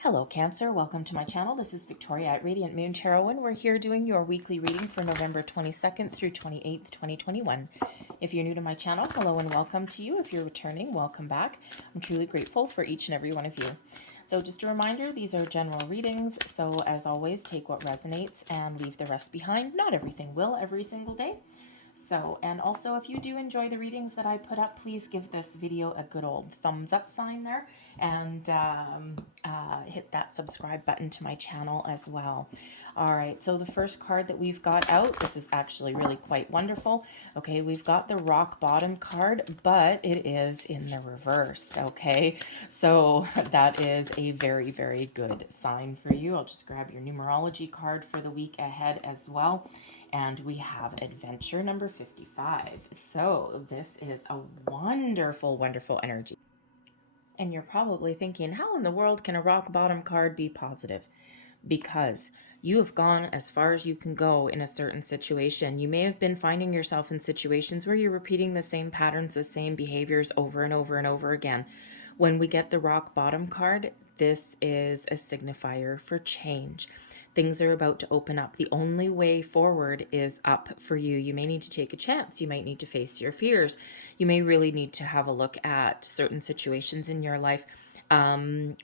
Hello Cancer, welcome to my channel. This is Victoria at Radiant Moon Tarot and we're here doing your weekly reading for November 22nd through 28th, 2021. If you're new to my channel, hello and welcome to you. If you're returning, welcome back. I'm truly grateful for each and every one of you. So just a reminder, these are general readings, so as always, take what resonates and leave the rest behind. Not everything will every single day. So, and also if you do enjoy the readings that I put up, please give this video a good old thumbs up sign there and hit that subscribe button to my channel as well. All right, so the first card that we've got out, this is actually really quite wonderful. Okay, we've got the rock bottom card, but it is in the reverse. Okay, so that is a very, very good sign for you. I'll just grab your numerology card for the week ahead as well. And we have adventure number 55. So this is a wonderful, wonderful energy. And you're probably thinking, how in the world can a rock bottom card be positive? Because you have gone as far as you can go in a certain situation. You may have been finding yourself in situations where you're repeating the same patterns, the same behaviors over and over and over again. When we get the rock bottom card, this is a signifier for change. Things are about to open up. The only way forward is up for you. You may need to take a chance. You might need to face your fears. You may really need to have a look at certain situations in your life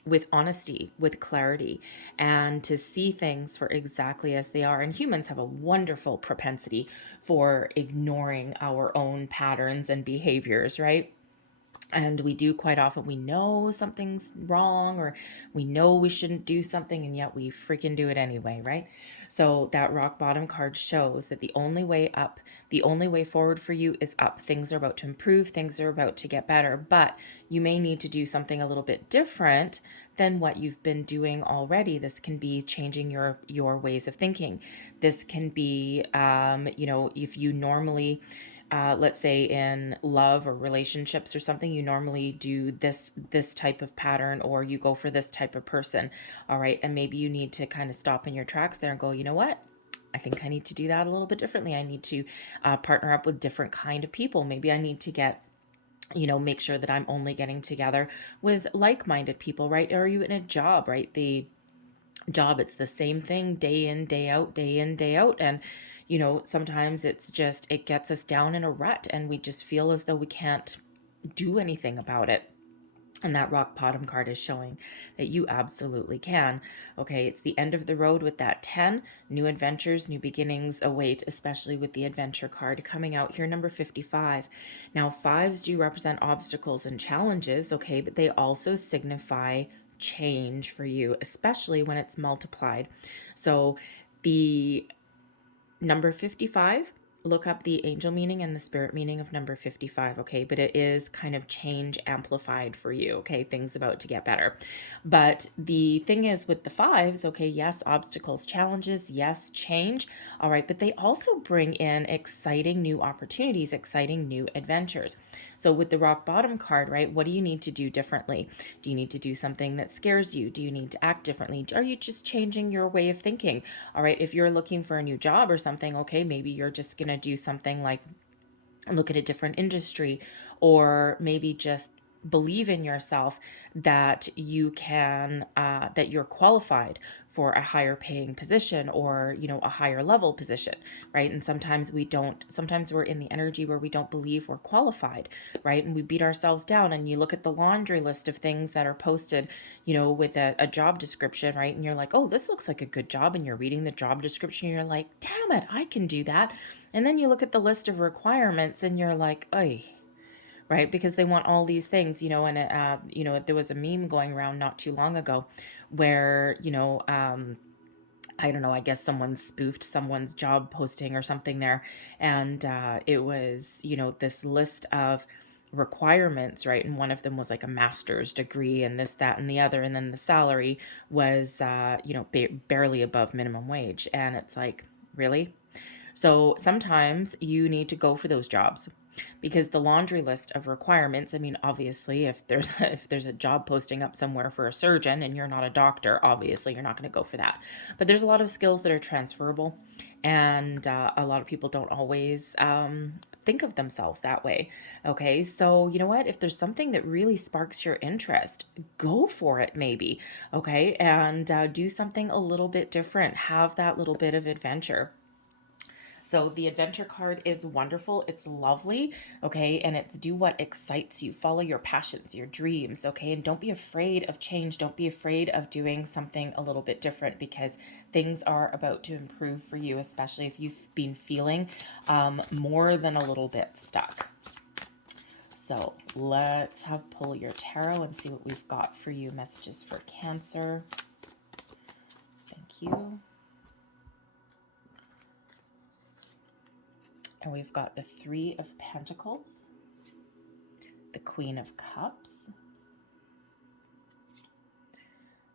with honesty, with clarity, and to see things for exactly as they are. And humans have a wonderful propensity for ignoring our own patterns and behaviors, right? And we do quite often. We know something's wrong or we know we shouldn't do something and yet we freaking do it anyway, right? So that rock bottom card shows that the only way up, the only way forward for you is up. Things are about to improve. Things are about to get better, but you may need to do something a little bit different than what you've been doing already. This can be changing your ways of thinking. This can be, if you normally let's say in love or relationships or something, you normally do this type of pattern or you go for this type of person. All right, and maybe you need to kind of stop in your tracks there and go, you know what, I think I need to do that a little bit differently. I need to partner up with different kind of people. Maybe I need to get, make sure that I'm only getting together with like-minded people, right? Or are you in a job, right? The job, it's the same thing day in, day out, day in, day out. And sometimes it's just, it gets us down in a rut and we just feel as though we can't do anything about it. And that rock bottom card is showing that you absolutely can. Okay, it's the end of the road with that 10. New adventures, new beginnings await, especially with the adventure card coming out here, number 55. Now, fives do represent obstacles and challenges, okay, but they also signify change for you, especially when it's multiplied. So the number 55, look up the angel meaning and the spirit meaning of number 55, okay? But it is kind of change amplified for you, okay? Things about to get better. But the thing is with the fives, okay, yes, obstacles, challenges, yes, change, all right, but they also bring in exciting new opportunities, exciting new adventures. So with the rock bottom card, right, what do you need to do differently? Do you need to do something that scares you? Do you need to act differently? Are you just changing your way of thinking? All right, if you're looking for a new job or something, okay, maybe you're just going to do something like look at a different industry, or maybe just believe in yourself that you can that you're qualified for a higher paying position or a higher level position, right? And sometimes we don't, sometimes we're in the energy where we don't believe we're qualified, right? And we beat ourselves down. And you look at the laundry list of things that are posted with a job description, right? And you're like, oh, this looks like a good job, and you're reading the job description and you're like, damn it, I can do that. And then you look at the list of requirements and you're like, oy, right? Because they want all these things, and there was a meme going around not too long ago where, I don't know, I guess someone spoofed someone's job posting or something there. And it was, this list of requirements, right? And one of them was like a master's degree and this, that, and the other. And then the salary was, barely above minimum wage. And it's like, really? So sometimes you need to go for those jobs. because the laundry list of requirements, I mean, obviously, if there's if there's a job posting up somewhere for a surgeon and you're not a doctor, obviously you're not going to go for that. But there's a lot of skills that are transferable, and a lot of people don't always think of themselves that way. Okay, so you know what? If there's something that really sparks your interest, go for it, maybe. Okay, and do something a little bit different. Have that little bit of adventure. So the adventure card is wonderful. It's lovely, okay? And it's do what excites you. Follow your passions, your dreams, okay? And don't be afraid of change. Don't be afraid of doing something a little bit different, because things are about to improve for you, especially if you've been feeling more than a little bit stuck. So let's pull your tarot and see what we've got for you. Messages for Cancer. Thank you. And we've got the Three of Pentacles, the Queen of Cups,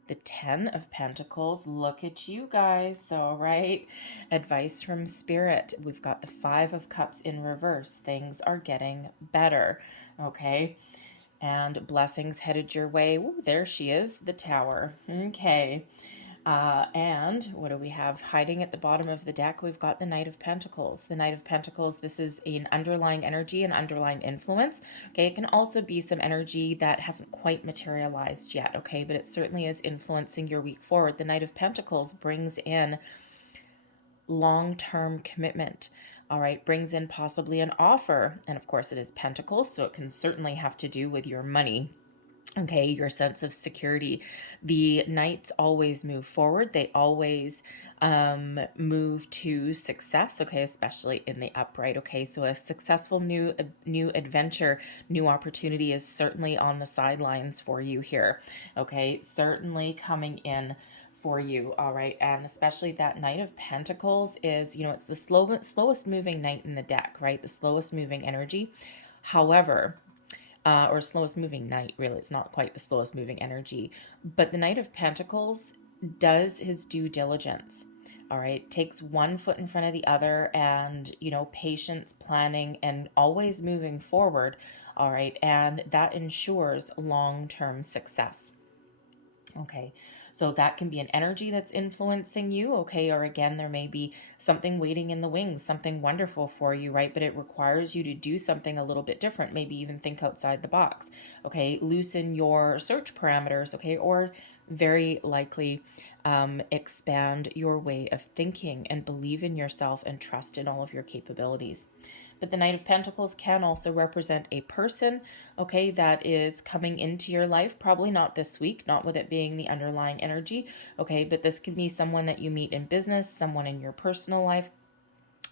the Ten of Pentacles. Look at you guys. So, right, advice from Spirit. We've got the Five of Cups in reverse. Things are getting better, okay? And blessings headed your way. Ooh, there she is, the Tower. Okay. And what do we have hiding at the bottom of the deck? We've got the Knight of Pentacles. The Knight of Pentacles, this is an underlying energy, an underlying influence. Okay, it can also be some energy that hasn't quite materialized yet, okay, but it certainly is influencing your week forward. The Knight of Pentacles brings in long-term commitment. All right, brings in possibly an offer. And of course, it is Pentacles, so it can certainly have to do with your money. Okay, your sense of security. The Knights always move forward. They always move to success, okay, especially in the upright. Okay, so a successful new adventure, new opportunity is certainly on the sidelines for you here. Okay, certainly coming in for you. All right, and especially that Knight of Pentacles is, you know, it's the slowest moving knight in the deck, right? The slowest moving energy. However, or slowest moving knight, really. It's not quite the slowest moving energy. But the Knight of Pentacles does his due diligence. All right. Takes one foot in front of the other, and, you know, patience, planning, and always moving forward. All right. And that ensures long-term success. Okay. So that can be an energy that's influencing you, okay? Or again, there may be something waiting in the wings, something wonderful for you, right? But it requires you to do something a little bit different, maybe even think outside the box, okay? Loosen your search parameters, okay? Or very likely expand your way of thinking and believe in yourself and trust in all of your capabilities. But the Knight of Pentacles can also represent a person, okay, that is coming into your life. Probably not this week, not with it being the underlying energy, okay, but this can be someone that you meet in business, someone in your personal life,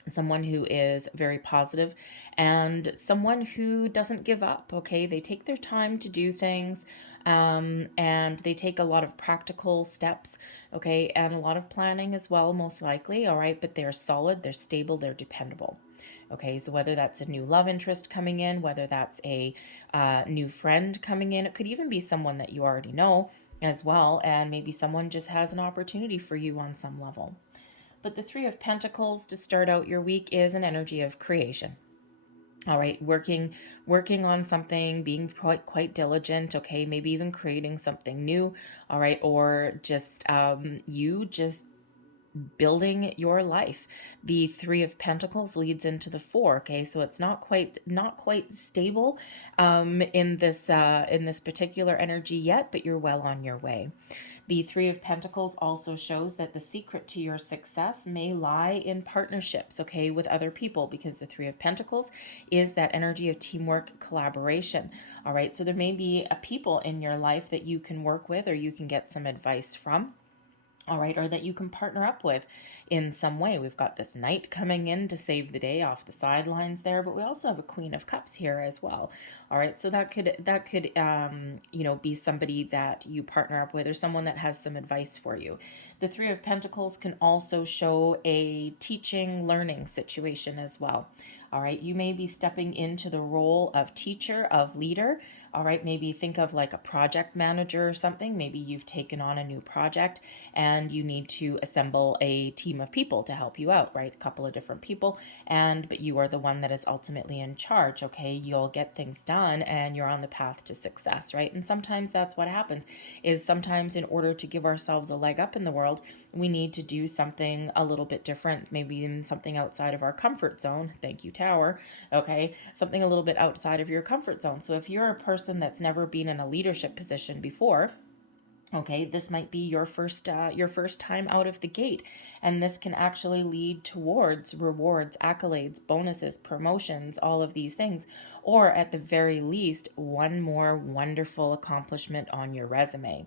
someone who is very positive, and someone who doesn't give up, okay? They take their time to do things, and they take a lot of practical steps, okay, and a lot of planning as well, most likely, all right? But they're solid, they're stable, they're dependable. Okay, so whether that's a new love interest coming in, whether that's a new friend coming in, it could even be someone that you already know as well, and maybe someone just has an opportunity for you on some level. But the Three of Pentacles to start out your week is an energy of creation. All right, working on something, being quite diligent, okay, maybe even creating something new, all right, or just you just building your life. The Three of Pentacles leads into the Four, okay, so it's not quite stable in this particular energy yet, but you're well on your way. The Three of Pentacles also shows that the secret to your success may lie in partnerships, okay, with other people, because the Three of Pentacles is that energy of teamwork, collaboration. All right, so there may be a people in your life that you can work with or you can get some advice from. All right, or that you can partner up with in some way. We've got this Knight coming in to save the day off the sidelines there, but we also have a Queen of Cups here as well. All right, so that could you know, be somebody that you partner up with, or someone that has some advice for you. The Three of Pentacles can also show a teaching, learning situation as well. All right, you may be stepping into the role of teacher, of leader, All right, maybe think of like a project manager or something. Maybe you've taken on a new project and you need to assemble a team of people to help you out, right? A couple of different people, but you are the one that is ultimately in charge, okay? You'll get things done and you're on the path to success, right? And sometimes that's what happens, is sometimes in order to give ourselves a leg up in the world, we need to do something a little bit different, maybe in something outside of our comfort zone. Thank you, Tower. Okay, something a little bit outside of your comfort zone. So if you're a person that's never been in a leadership position before, okay, this might be your first time out of the gate, and this can actually lead towards rewards, accolades, bonuses, promotions, all of these things, or at the very least, one more wonderful accomplishment on your resume.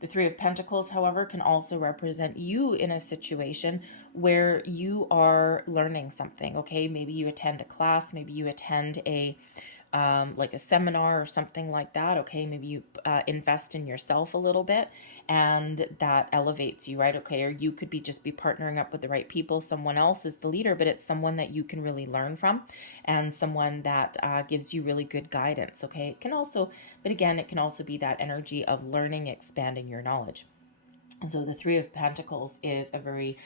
The Three of Pentacles, however, can also represent you in a situation where you are learning something, okay? Maybe you attend a class, maybe you attend like a seminar or something like that, okay? Maybe you invest in yourself a little bit, and that elevates you, right? Okay, or you could just be partnering up with the right people. Someone else is the leader, but it's someone that you can really learn from, and someone that gives you really good guidance, okay? It can also, but again, it can also be that energy of learning, expanding your knowledge. So the Three of Pentacles is a very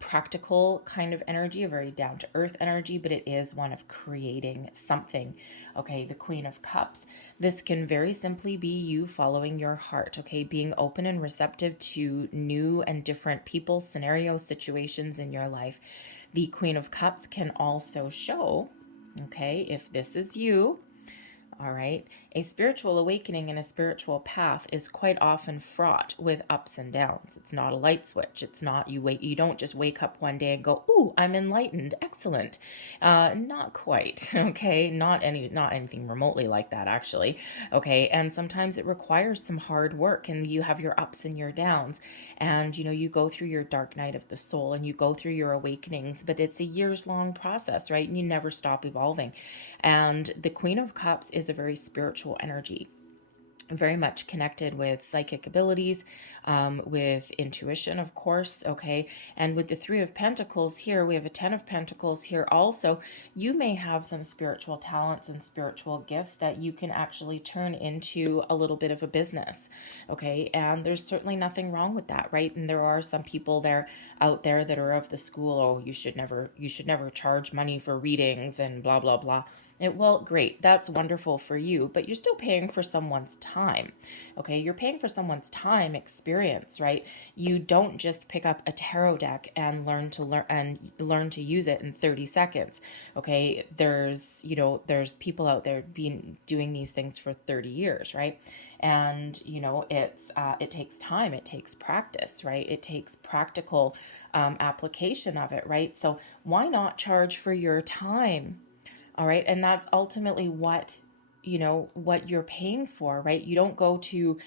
practical kind of energy, a very down to earth energy, but it is one of creating something. Okay, the Queen of Cups. This can very simply be you following your heart, okay, being open and receptive to new and different people, scenarios, situations in your life. The Queen of Cups can also show, okay, if this is you, all right, a spiritual awakening and a spiritual path is quite often fraught with ups and downs. It's not a light switch. It's not you don't just wake up one day and go, "Ooh, I'm enlightened, excellent." Not quite, okay? Not anything remotely like that, actually. Okay, and sometimes it requires some hard work, and you have your ups and your downs, and you go through your dark night of the soul and you go through your awakenings, but it's a years-long process, right? And you never stop evolving. And the Queen of Cups is a very spiritual energy, very much connected with psychic abilities, with intuition, of course, okay? And with the Three of Pentacles here, we have a Ten of Pentacles here also. You may have some spiritual talents and spiritual gifts that you can actually turn into a little bit of a business, okay? And there's certainly nothing wrong with that, right? And there are some people out there that are of the school, oh, you should never charge money for readings and blah, blah, blah. Well, great. That's wonderful for you, but you're still paying for someone's time. Okay, you're paying for someone's time, experience, right? You don't just pick up a tarot deck and learn to use it in 30 seconds. Okay, there's people out there doing these things for 30 years, right? And it takes time, it takes practice, right? It takes practical application of it, right? So why not charge for your time? All right. And that's ultimately what you're paying for, right? You don't go to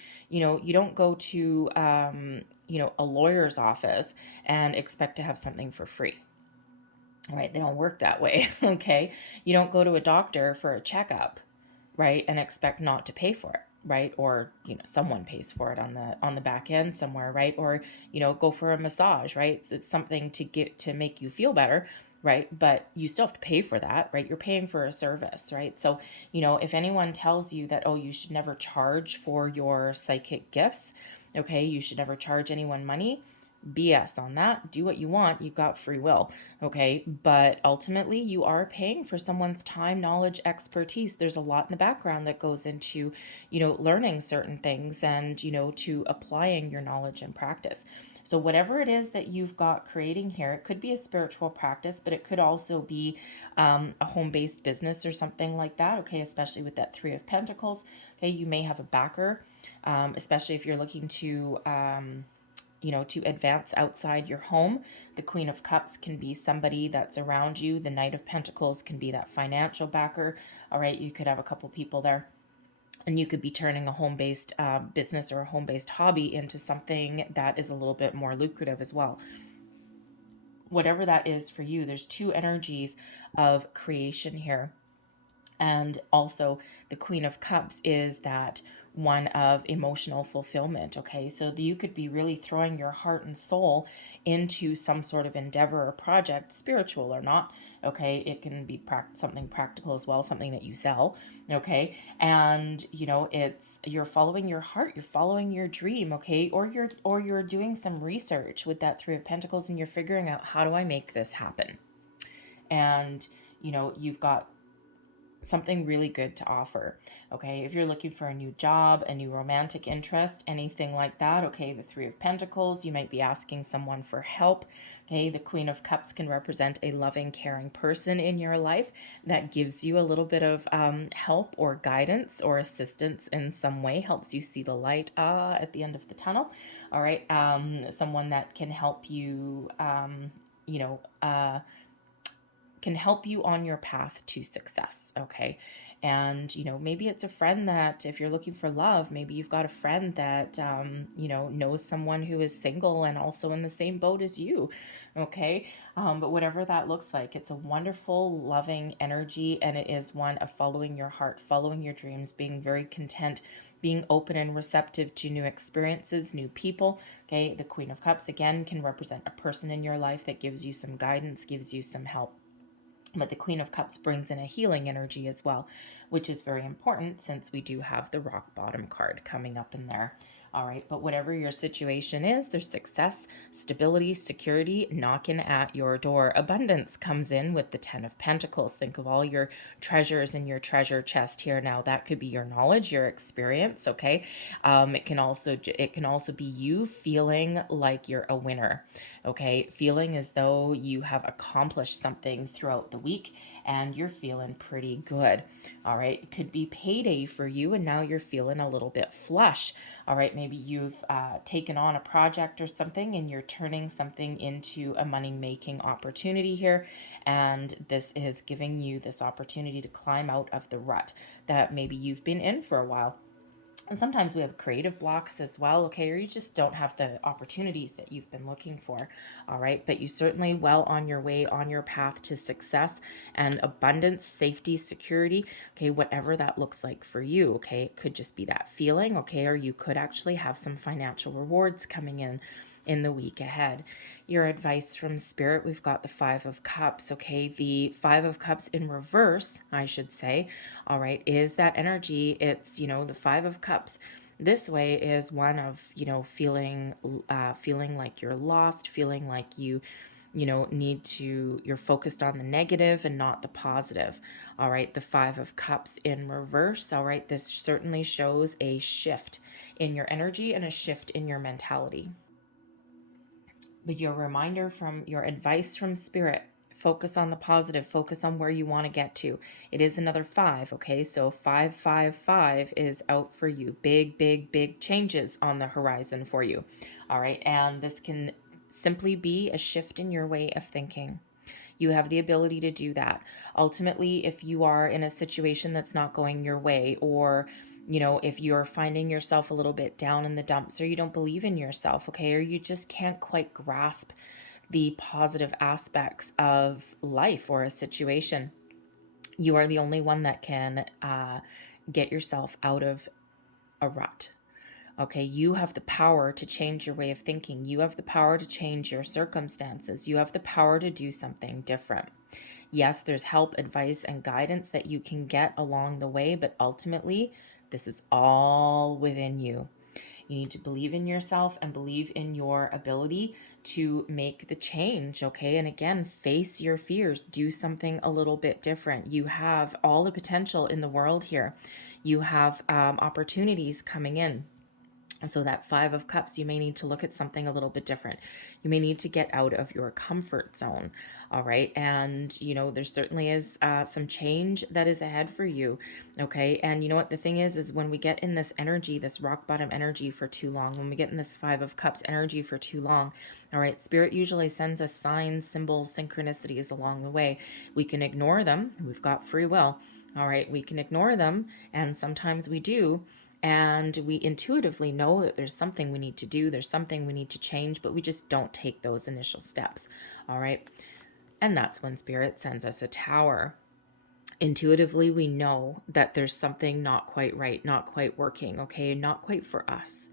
a lawyer's office and expect to have something for free. All right. They don't work that way. Okay. You don't go to a doctor for a checkup, right, and expect not to pay for it, right? Or someone pays for it on the back end somewhere, right? Or go for a massage, right? It's something to make you feel better, right? But you still have to pay for that, right? You're paying for a service, right? So if anyone tells you that, oh, you should never charge for your psychic gifts, okay, you should never charge anyone money, BS on that. Do what you want. You've got free will. Okay. But ultimately, you are paying for someone's time, knowledge, expertise. There's a lot in the background that goes into, learning certain things and, to applying your knowledge and practice. So whatever it is that you've got creating here, it could be a spiritual practice, but it could also be a home-based business or something like that. Okay. Especially with that Three of Pentacles. Okay. You may have a backer, especially if you're looking to, to advance outside your home. The Queen of Cups can be somebody that's around you. The Knight of Pentacles can be that financial backer. All right, you could have a couple people there. And you could be turning a home-based business or a home-based hobby into something that is a little bit more lucrative as well. Whatever that is for you, there's two energies of creation here. And also the Queen of Cups is that one of emotional fulfillment. Okay, so you could be really throwing your heart and soul into some sort of endeavor or project, spiritual or not. Okay, it can be something practical as well, something that you sell. Okay, and it's, you're following your heart, you're following your dream. Okay, or you're doing some research with that Three of Pentacles, and you're figuring out, how do I make this happen? And you've got something really good to offer. Okay, if you're looking for a new job, a new romantic interest, anything like that, okay, the Three of Pentacles, you might be asking someone for help. Okay, the Queen of Cups can represent a loving, caring person in your life that gives you a little bit of help or guidance or assistance in some way, helps you see the light at the end of the tunnel. All right, someone that can help you, can help you on your path to success. Okay, and maybe it's a friend that, if you're looking for love, maybe you've got a friend that knows someone who is single and also in the same boat as you. Okay, but whatever that looks like, it's a wonderful, loving energy, and it is one of following your heart, following your dreams, being very content, being open and receptive to new experiences, new people. Okay, the Queen of Cups again can represent a person in your life that gives you some guidance, gives you some help. But the Queen of Cups brings in a healing energy as well, which is very important since we do have the Rock Bottom card coming up in there. All right, but whatever your situation is, there's success, stability, security knocking at your door. Abundance comes in with the Ten of Pentacles. Think of all your treasures in your treasure chest here now. That could be your knowledge, your experience, okay? It can also be you feeling like you're a winner, okay? Feeling as though you have accomplished something throughout the week and you're feeling pretty good. All right, it could be payday for you and now you're feeling a little bit flush. All right, maybe you've taken on a project or something and you're turning something into a money-making opportunity here, and this is giving you this opportunity to climb out of the rut that maybe you've been in for a while. And sometimes we have creative blocks as well, okay, or you just don't have the opportunities that you've been looking for. All right, but you certainly well on your way, on your path to success and abundance, safety, security, okay, whatever that looks like for you. Okay, it could just be that feeling, okay, or you could actually have some financial rewards coming in the week ahead. Your advice from Spirit, we've got the Five of Cups, okay? The Five of Cups in reverse, I should say, all right, is that energy. It's, the Five of Cups this way is one of, feeling like you're lost, feeling like you're focused on the negative and not the positive. All right, the Five of Cups in reverse. All right, this certainly shows a shift in your energy and a shift in your mentality. But your reminder from your advice from Spirit, focus on the positive, focus on where you want to get to. It is another 5, okay? So 555 is out for you. Big, big, big changes on the horizon for you. All right, and this can simply be a shift in your way of thinking. You have the ability to do that. Ultimately, if you are in a situation that's not going your way, or if you're finding yourself a little bit down in the dumps, or you don't believe in yourself, okay, or you just can't quite grasp the positive aspects of life or a situation, you are the only one that can get yourself out of a rut. Okay, you have the power to change your way of thinking. You have the power to change your circumstances. You have the power to do something different. Yes, there's help, advice, and guidance that you can get along the way, but ultimately, this is all within you. You need to believe in yourself and believe in your ability to make the change, okay? And again, face your fears. Do something a little bit different. You have all the potential in the world here. You have opportunities coming in. So that Five of Cups, you may need to look at something a little bit different. You may need to get out of your comfort zone, all right? And, there certainly is some change that is ahead for you, okay? And you know what the thing is when we get in this energy, this rock bottom energy for too long, when we get in this Five of Cups energy for too long, all right, Spirit usually sends us signs, symbols, synchronicities along the way. We can ignore them. We've got free will, all right? We can ignore them, and sometimes we do. And we intuitively know that there's something we need to do, there's something we need to change, but we just don't take those initial steps, all right? And that's when Spirit sends us a Tower. Intuitively, we know that there's something not quite right, not quite working, okay, not quite for us.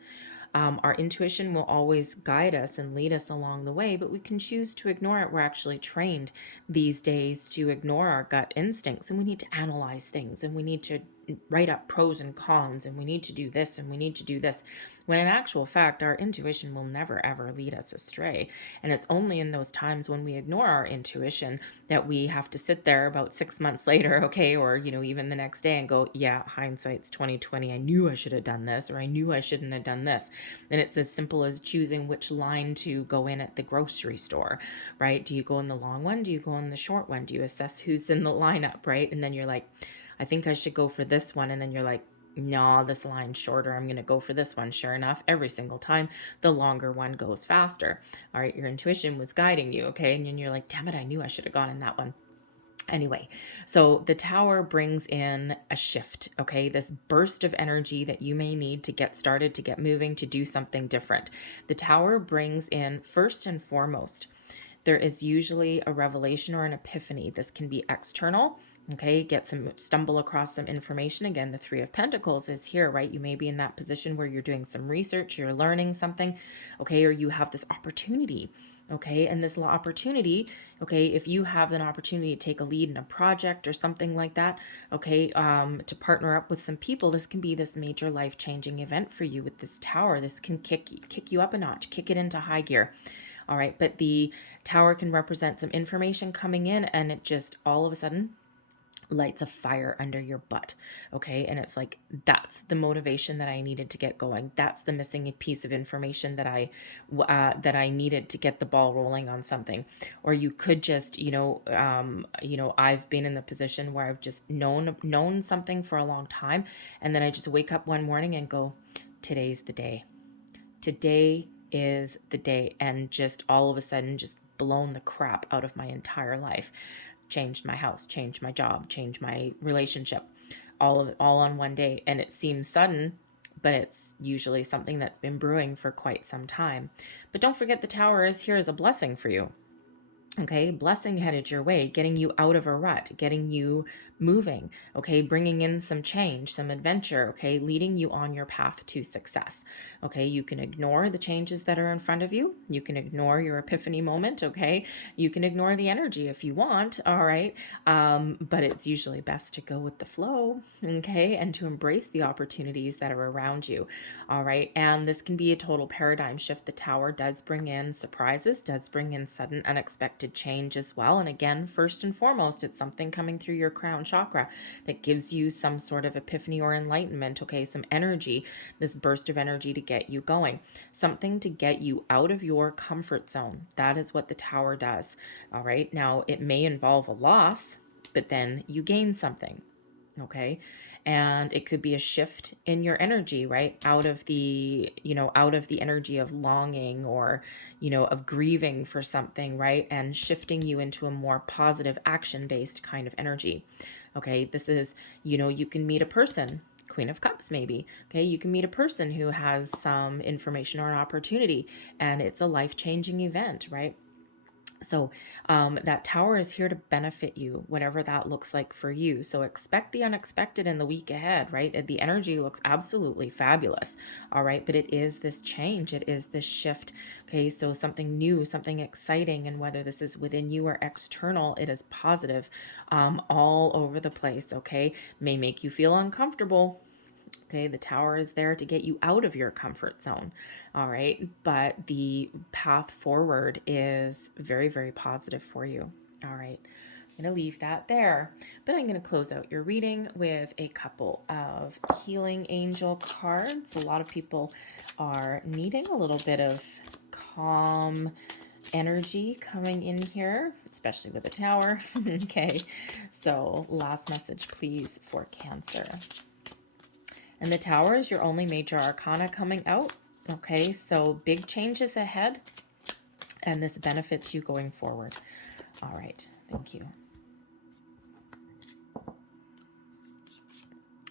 Our intuition will always guide us and lead us along the way, but we can choose to ignore it. We're actually trained these days to ignore our gut instincts, and we need to analyze things, and we need to write up pros and cons, and we need to do this and we need to do this, when in actual fact our intuition will never ever lead us astray. And it's only in those times when we ignore our intuition that we have to sit there about 6 months later, okay, or even the next day, and go, yeah, hindsight's 2020, I knew I should have done this, or I knew I shouldn't have done this. And it's as simple as choosing which line to go in at the grocery store, right? Do you go in the long one? Do you go in the short one? Do you assess who's in the lineup, right? And then you're like, I think I should go for this one. And then you're like, no, this line's shorter, I'm going to go for this one. Sure enough, every single time, the longer one goes faster. All right, your intuition was guiding you, okay? And then you're like, damn it, I knew I should have gone in that one. Anyway, so the Tower brings in a shift, okay? This burst of energy that you may need to get started, to get moving, to do something different. The Tower brings in, first and foremost, there is usually a revelation or an epiphany. This can be external, okay? Stumble across some information. Again, the Three of Pentacles is here, right? You may be in that position where you're doing some research, you're learning something, okay? Or you have this opportunity, okay? And this opportunity, okay, if you have an opportunity to take a lead in a project or something like that, okay, to partner up with some people, this can be this major life-changing event for you with this Tower. This can kick you up a notch, kick it into high gear. All right, but the Tower can represent some information coming in, and it just all of a sudden lights a fire under your butt, okay? And it's like, that's the motivation that I needed to get going. That's the missing piece of information that I needed to get the ball rolling on something. Or you could just, I've been in the position where I've just known something for a long time, and then I just wake up one morning and go, today's the day. Today is the day, and just all of a sudden just blown the crap out of my entire life. Changed my house, changed my job, changed my relationship, all on one day. And it seems sudden, but it's usually something that's been brewing for quite some time. But don't forget, the Tower is here as a blessing for you. Okay, blessing headed your way, getting you out of a rut, getting you moving, okay, bringing in some change, some adventure, okay, leading you on your path to success. Okay, you can ignore the changes that are in front of you. You can ignore your epiphany moment, okay? You can ignore the energy if you want, all right? But it's usually best to go with the flow, okay, and to embrace the opportunities that are around you, all right? And this can be a total paradigm shift. The Tower does bring in surprises, does bring in sudden, unexpected change as well. And again, first and foremost, it's something coming through your crown chakra that gives you some sort of epiphany or enlightenment, okay? Some energy, this burst of energy to get you going, something to get you out of your comfort zone. That is what the Tower does, all right? Now, it may involve a loss, but then you gain something, okay? And it could be a shift in your energy, right? Out of the energy of longing or, of grieving for something, right? And shifting you into a more positive action-based kind of energy. Okay, this is, you can meet a person, Queen of Cups maybe, okay? You can meet a person who has some information or an opportunity, and it's a life-changing event, right? So that Tower is here to benefit you, whatever that looks like for you. So expect the unexpected in the week ahead, right? The energy looks absolutely fabulous, all right? But it is this change. It is this shift, okay? So something new, something exciting, and whether this is within you or external, it is positive all over the place, okay? May make you feel uncomfortable. Okay, the Tower is there to get you out of your comfort zone. All right, but the path forward is very, very positive for you. All right, I'm going to leave that there, but I'm going to close out your reading with a couple of healing angel cards. A lot of people are needing a little bit of calm energy coming in here, especially with the Tower. Okay, so last message, please, for Cancer. And the Tower is your only major arcana coming out. Okay, so big changes ahead, and this benefits you going forward. All right, thank you.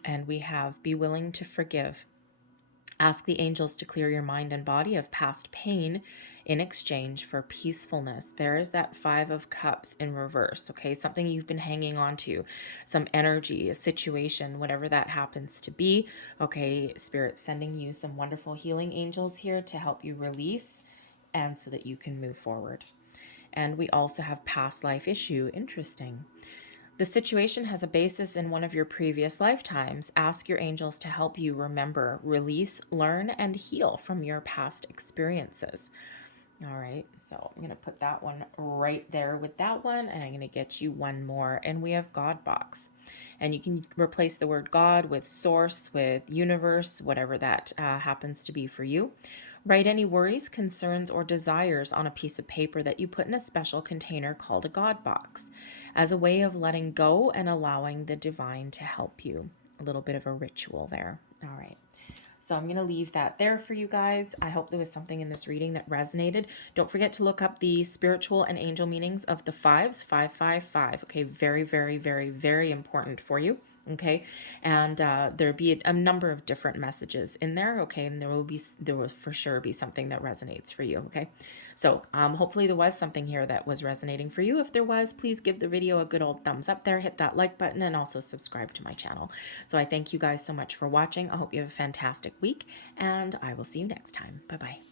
And we have be willing to forgive. Ask the angels to clear your mind and body of past pain in exchange for peacefulness. There is that Five of Cups in reverse, okay? Something you've been hanging on to, some energy, a situation, whatever that happens to be, okay? Spirit sending you some wonderful healing angels here to help you release and so that you can move forward. And we also have past life issue. Interesting. The situation has a basis in one of your previous lifetimes. Ask your angels to help you remember, release, learn, and heal from your past experiences. All right, so I'm going to put that one right there with that one, and I'm going to get you one more. And we have God box. And you can replace the word God with source, with universe, whatever that happens to be for you. Write any worries, concerns, or desires on a piece of paper that you put in a special container called a God box as a way of letting go and allowing the divine to help you. A little bit of a ritual there. All right. So I'm going to leave that there for you guys. I hope there was something in this reading that resonated. Don't forget to look up the spiritual and angel meanings of the fives, 555. Okay, very, very, very, very important for you. Okay, and there'll be a number of different messages in there. Okay, and there will for sure be something that resonates for you. Okay, so hopefully there was something here that was resonating for you. If there was, please give the video a good old thumbs up there, hit that like button, and also subscribe to my channel. So I thank you guys so much for watching. I hope you have a fantastic week, and I will see you next time. Bye bye.